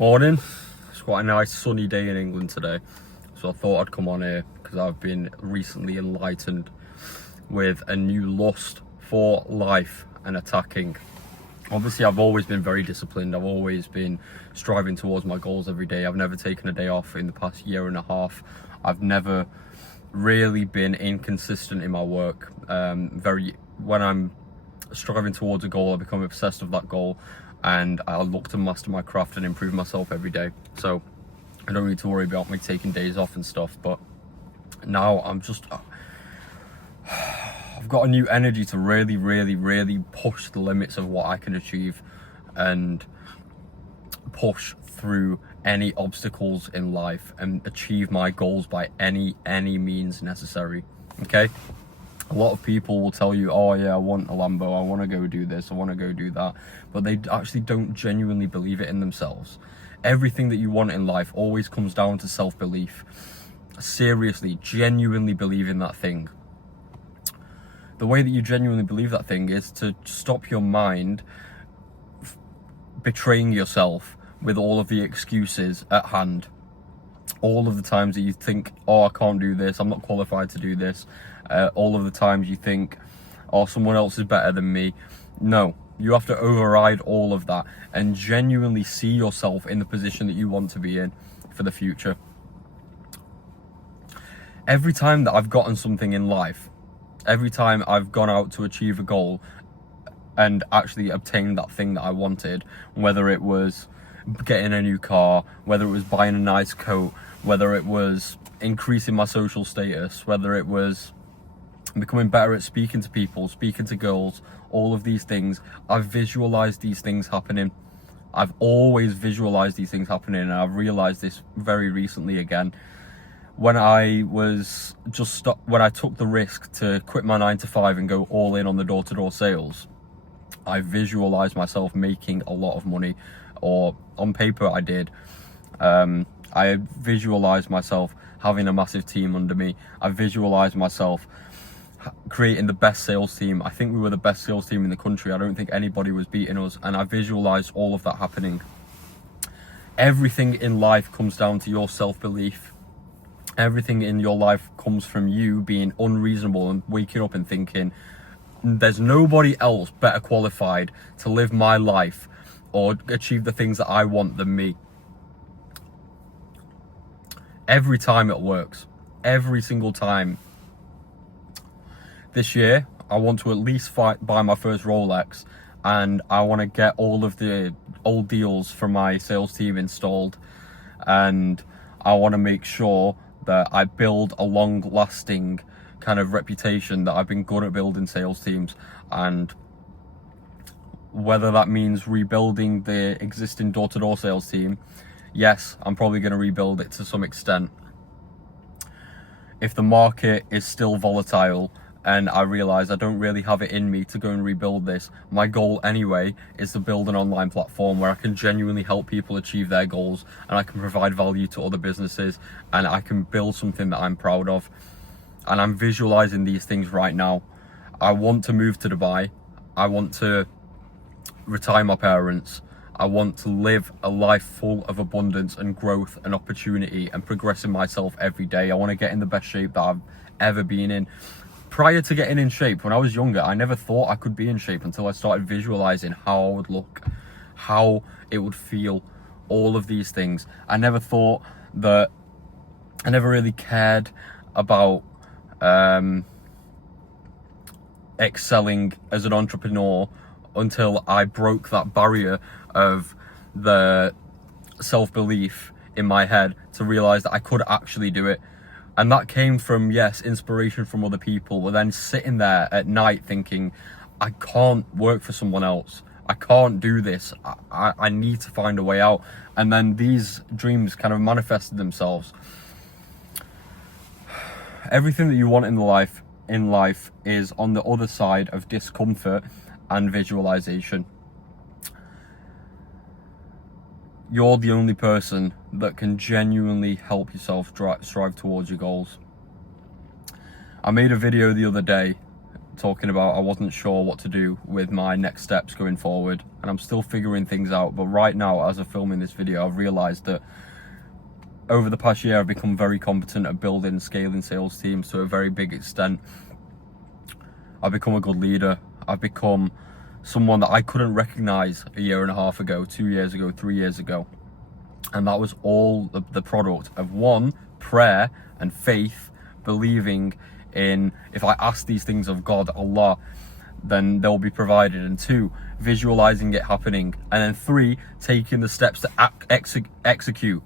Morning. It's quite a nice sunny day in England today, so I thought I'd come on here because I've been recently enlightened with a new lust for life and attacking. Obviously, I've always been very disciplined. I've always been striving towards my goals every day. I've never taken a day off in the past year and a half. I've never really been inconsistent in my work. When I'm striving towards a goal, I become obsessed with that goal, and I look to master my craft and improve myself every day. So I don't need to worry about me taking days off and stuff. But now I've got a new energy to really push the limits of what I can achieve and push through any obstacles in life and achieve my goals by any means necessary. Okay? A lot of people will tell you, oh yeah, I want a Lambo, I want to go do this, I want to go do that, but they actually don't genuinely believe it in themselves. Everything that you want in life always comes down to self-belief. Seriously, genuinely believe in that thing. The way that you genuinely believe that thing is to stop your mind betraying yourself with all of the excuses at hand. All of the times that you think, oh, I can't do this, I'm not qualified to do this. All of the times you think, oh, someone else is better than me. No, you have to override all of that and genuinely see yourself in the position that you want to be in for the future. Every time that I've gotten something in life, every time I've gone out to achieve a goal and actually obtained that thing that I wanted, whether it was getting a new car, whether it was buying a nice coat, whether it was increasing my social status, whether it was becoming better at speaking to people, speaking to girls, all of these things, I've visualized these things happening. I've always visualized these things happening, and I've realized this very recently again. When I took the risk to quit my 9-to-5 and go all in on the door-to-door sales, I visualized myself making a lot of money, or on paper I did. I visualized myself having a massive team under me. I visualized myself creating the best sales team. I think we were the best sales team in the country. I don't think anybody was beating us, and I visualized all of that happening. Everything in life comes down to your self-belief. Everything in your life comes from you being unreasonable and waking up and thinking, there's nobody else better qualified to live my life or achieve the things that I want than me. Every time it works. Every single time. This year, I want to at least buy my first Rolex, and I want to get all of the old deals from my sales team installed, and I want to make sure that I build a long-lasting kind of reputation that I've been good at building sales teams. And whether that means rebuilding the existing door-to-door sales team, yes, I'm probably going to rebuild it to some extent. If the market is still volatile and I realize I don't really have it in me to go and rebuild this, my goal anyway is to build an online platform where I can genuinely help people achieve their goals, and I can provide value to other businesses, and I can build something that I'm proud of. And I'm visualizing these things right now. I want to move to Dubai. I want to retire my parents. I want to live a life full of abundance and growth and opportunity and progressing myself every day. I want to get in the best shape that I've ever been in. Prior to getting in shape, when I was younger, I never thought I could be in shape until I started visualizing how I would look, how it would feel, all of these things. I never really cared about excelling as an entrepreneur until I broke that barrier of the self-belief in my head to realize that I could actually do it. And that came from, yes, inspiration from other people, but then sitting there at night thinking, I can't work for someone else. I can't do this. I need to find a way out. And then these dreams kind of manifested themselves. Everything that you want in life is on the other side of discomfort and visualization. You're the only person that can genuinely help yourself strive towards your goals. I made a video the other day talking about I wasn't sure what to do with my next steps going forward, and I'm still figuring things out. But right now, as I'm filming this video, I've realized that over the past year I've become very competent at building and scaling sales teams to a very big extent. I've become a good leader. I've become someone that I couldn't recognize a year and a half ago, 2 years ago, 3 years ago. And that was all the product of, one, prayer and faith, believing in, if I ask these things of God, Allah, then they'll be provided, and two, visualizing it happening, and then three, taking the steps to execute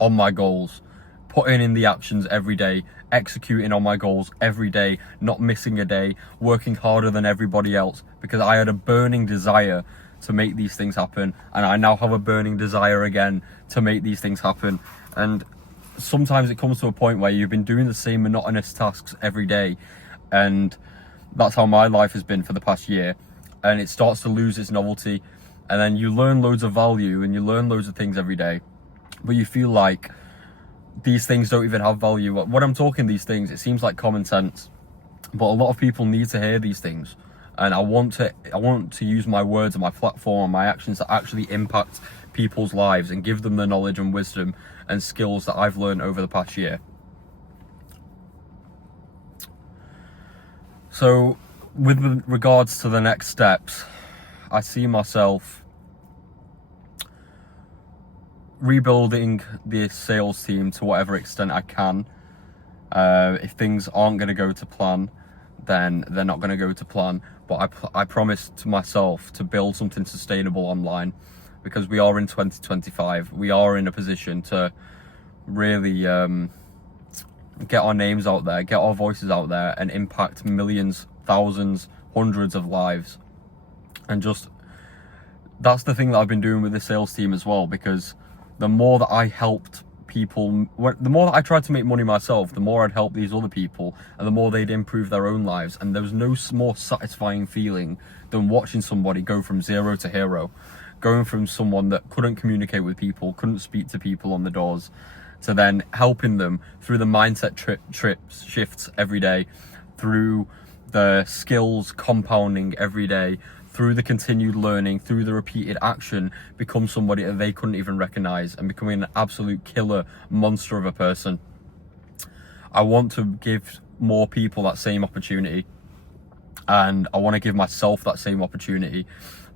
on my goals, putting in the actions every day, executing on my goals every day, not missing a day, working harder than everybody else, because I had a burning desire to make these things happen, and I now have a burning desire again to make these things happen. And sometimes it comes to a point where you've been doing the same monotonous tasks every day, and that's how my life has been for the past year, and it starts to lose its novelty. And then you learn loads of value and you learn loads of things every day, but you feel like these things don't even have value. When I'm talking these things, it seems like common sense, but a lot of people need to hear these things. And I want to use my words and my platform and my actions to actually impact people's lives and give them the knowledge and wisdom and skills that I've learned over the past year. So with regards to the next steps, I see myself rebuilding the sales team to whatever extent I can. If things aren't going to go to plan, then they're not going to go to plan. But I promise to myself to build something sustainable online, because we are in 2025. We are in a position to really get our names out there, get our voices out there, and impact millions, thousands, hundreds of lives. And just, that's the thing that I've been doing with the sales team as well, because the more that I helped people, the more that I tried to make money myself, the more I'd help these other people, and the more they'd improve their own lives. And there was no more satisfying feeling than watching somebody go from zero to hero, going from someone that couldn't communicate with people, couldn't speak to people on the doors, to then helping them through the mindset shifts every day, through the skills compounding every day, through the continued learning, through the repeated action, become somebody that they couldn't even recognize, and becoming an absolute killer monster of a person. I want to give more people that same opportunity, and I want to give myself that same opportunity,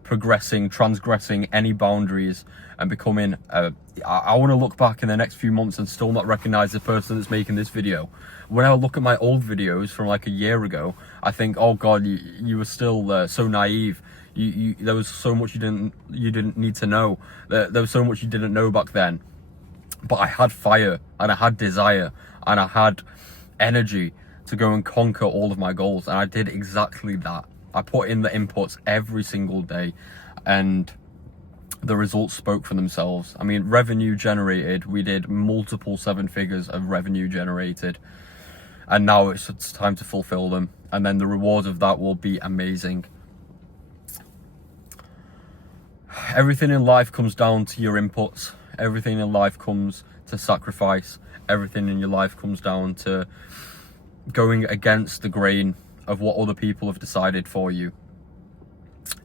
progressing, transgressing any boundaries, and becoming I want to look back in the next few months and still not recognize the person that's making this video. When I look at my old videos from like a year ago, I think, oh God, you were still so naive. There was so much you didn't need to know. There was so much you didn't know back then. But I had fire, and I had desire, and I had energy to go and conquer all of my goals, and I did exactly that. I put in the inputs every single day, and the results spoke for themselves. I mean, revenue generated, we did multiple 7 figures of revenue generated, and now it's time to fulfill them, and then the reward of that will be amazing. Everything in life comes down to your inputs. Everything in life comes to sacrifice. Everything in your life comes down to going against the grain of what other people have decided for you.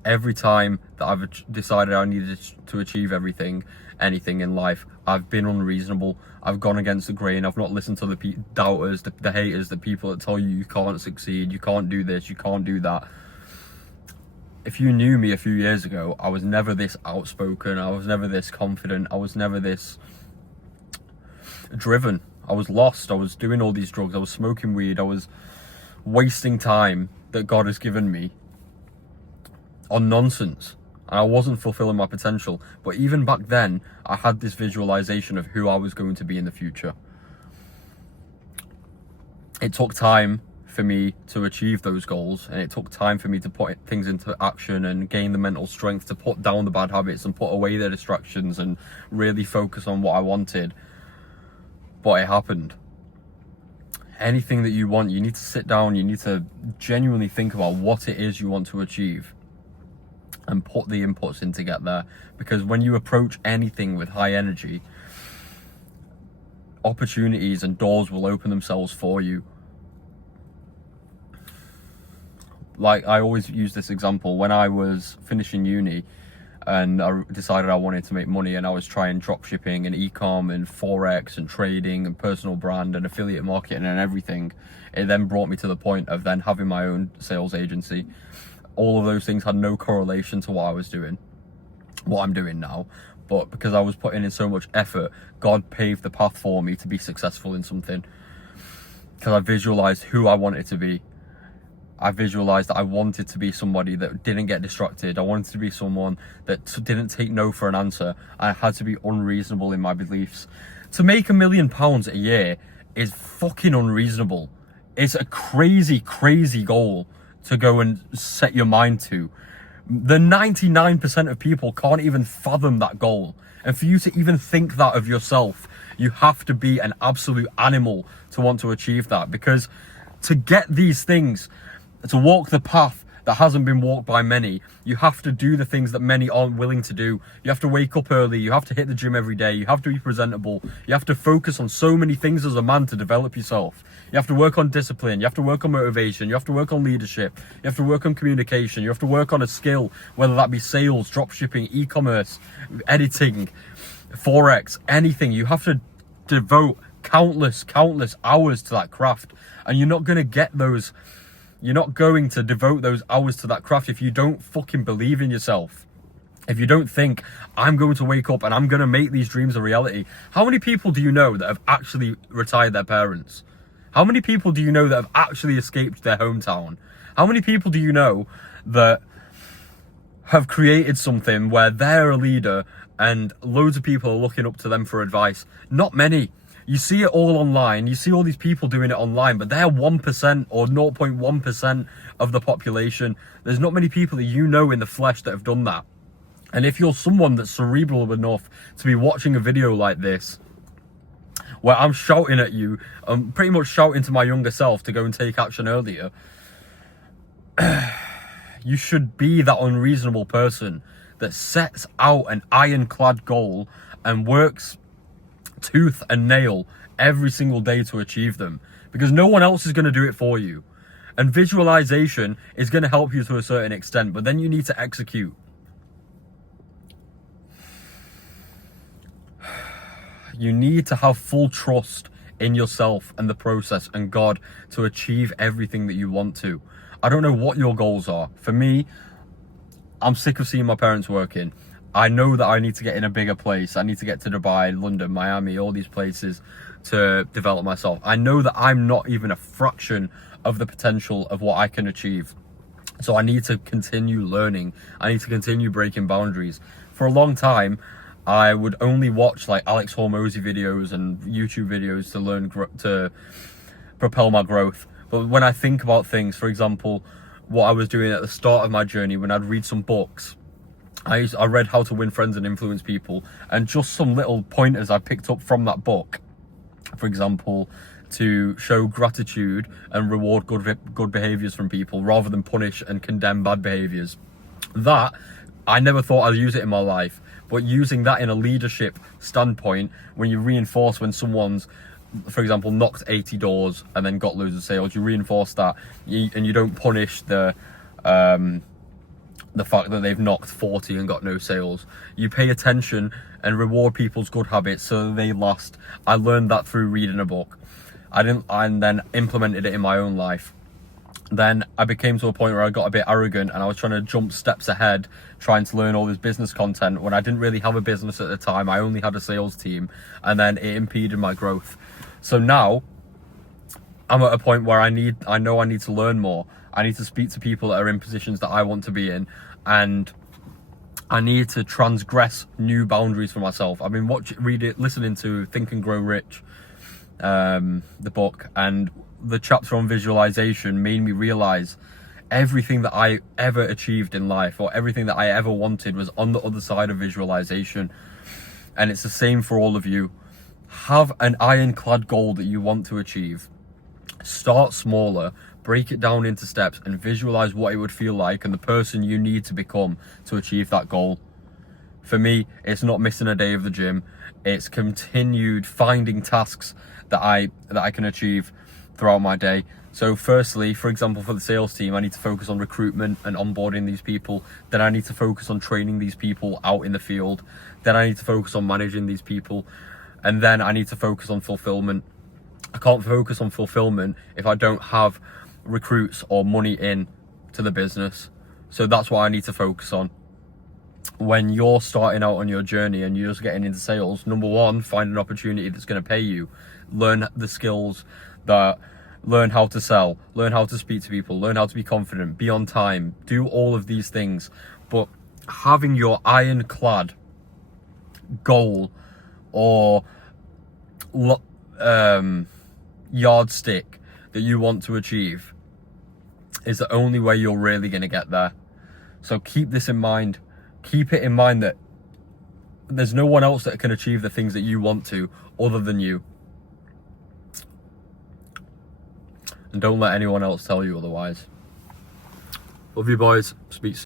Every time that I've decided I needed to achieve anything in life, I've been unreasonable. I've gone against the grain. I've not listened to the doubters, the haters, the people that tell you can't succeed, you can't do this, you can't do that. If you knew me a few years ago, I was never this outspoken, I was never this confident, I was never this driven. I was lost, I was doing all these drugs, I was smoking weed, I was wasting time that God has given me on nonsense, and I wasn't fulfilling my potential. But even back then, I had this visualization of who I was going to be in the future. It took time for me to achieve those goals, and it took time for me to put things into action and gain the mental strength to put down the bad habits and put away the distractions and really focus on what I wanted. But it happened. Anything that you want, you need to sit down, you need to genuinely think about what it is you want to achieve and put the inputs in to get there. Because when you approach anything with high energy, opportunities and doors will open themselves for you. like, I always use this example. When I was finishing uni and I decided I wanted to make money, and I was trying drop shipping and e-com and forex and trading and personal brand and affiliate marketing and everything, it then brought me to the point of then having my own sales agency. All of those things had no correlation to what I was doing, what I'm doing now. But because I was putting in so much effort, God paved the path for me to be successful in something. Because I visualized who I wanted to be. I visualized that I wanted to be somebody that didn't get distracted. I wanted to be someone that didn't take no for an answer. I had to be unreasonable in my beliefs. To make £1 million a year is fucking unreasonable. It's a crazy, crazy goal to go and set your mind to. The 99% of people can't even fathom that goal. And for you to even think that of yourself, you have to be an absolute animal to want to achieve that. Because to get these things, to walk the path that hasn't been walked by many, you have to do the things that many aren't willing to do. You have to wake up early, you have to hit the gym every day, you have to be presentable, you have to focus on so many things as a man to develop yourself. You have to work on discipline, you have to work on motivation, you have to work on leadership, you have to work on communication, you have to work on a skill, whether that be sales, dropshipping, e-commerce, editing, forex, anything. You have to devote countless hours to that craft, and you're not going to get those. You're not going to devote those hours to that craft if you don't fucking believe in yourself. If you don't think, I'm going to wake up and I'm going to make these dreams a reality. How many people do you know that have actually retired their parents? How many people do you know that have actually escaped their hometown? How many people do you know that have created something where they're a leader and loads of people are looking up to them for advice? Not many. You see it all online. You see all these people doing it online, but they're 1% or 0.1% of the population. There's not many people that you know in the flesh that have done that. And if you're someone that's cerebral enough to be watching a video like this, where I'm shouting at you, I'm pretty much shouting to my younger self to go and take action earlier, you should be that unreasonable person that sets out an ironclad goal and works tooth and nail every single day to achieve them, because no one else is going to do it for you. And visualization is going to help you to a certain extent, but then you need to execute. You need to have full trust in yourself and the process and God to achieve everything that you want to. I don't know what your goals are. For me, I'm sick of seeing my parents working. I know that I need to get in a bigger place. I need to get to Dubai, London, Miami, all these places to develop myself. I know that I'm not even a fraction of the potential of what I can achieve. So I need to continue learning. I need to continue breaking boundaries. For a long time, I would only watch like Alex Hormozy videos and YouTube videos to learn, to propel my growth. But when I think about things, for example, what I was doing at the start of my journey, when I'd read some books, I read How to Win Friends and Influence People, and just some little pointers I picked up from that book. For example, to show gratitude and reward good behaviors from people rather than punish and condemn bad behaviors. That, I never thought I'd use it in my life, but using that in a leadership standpoint, when you reinforce when someone's, for example, knocked 80 doors and then got loads of sales, you reinforce that, and you don't punish the fact that they've knocked 40 and got no sales. You pay attention and reward people's good habits so that they last. I learned that through reading a book. And then implemented it in my own life. Then I became to a point where I got a bit arrogant and I was trying to jump steps ahead, trying to learn all this business content when I didn't really have a business at the time. I only had a sales team, and then it impeded my growth. So now I'm at a point where I know I need to learn more. I need to speak to people that are in positions that I want to be in, and I need to transgress new boundaries for myself. I've been listening to Think and Grow Rich, the book, and the chapter on visualization made me realize everything that I ever achieved in life, or everything that I ever wanted, was on the other side of visualization. And it's the same for all of you. Have an ironclad goal that you want to achieve. Start smaller, break it down into steps, and visualize what it would feel like and the person you need to become to achieve that goal. For me, it's not missing a day of the gym. It's continued finding tasks that I can achieve. throughout my day. So firstly, for example, for the sales team, I need to focus on recruitment and onboarding these people. Then I need to focus on training these people out in the field. Then I need to focus on managing these people. And then I need to focus on fulfillment. I can't focus on fulfillment if I don't have recruits or money in to the business. So that's what I need to focus on. When you're starting out on your journey and you're just getting into sales, number one, find an opportunity that's going to pay you. Learn the skills learn how to sell, learn how to speak to people, learn how to be confident, be on time, do all of these things. But having your ironclad goal or yardstick that you want to achieve is the only way you're really going to get there. So keep this in mind. Keep it in mind that there's no one else that can achieve the things that you want to other than you. And don't let anyone else tell you otherwise. Love you, boys. Speak soon.